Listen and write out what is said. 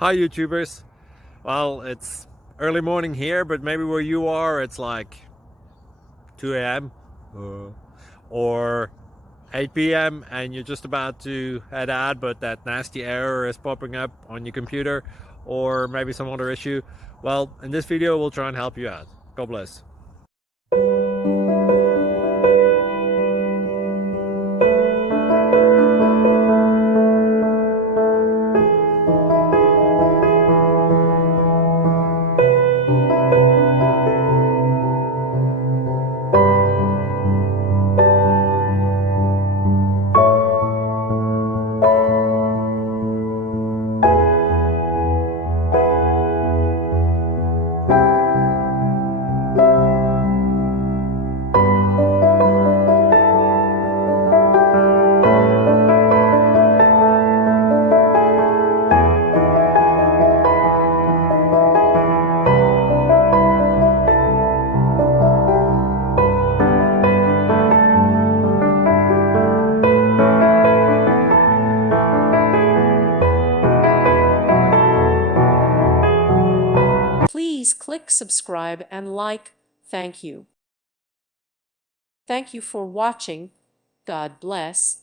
Hi YouTubers. Well, it's early morning here, but maybe where you are it's like 2 a.m. or 8 p.m. and you're just about to head out, but that nasty error is popping up on your computer, or maybe some other issue. Well, in this video we'll try and help you out. God bless. Please click subscribe and like. Thank you. Thank you for watching. God bless.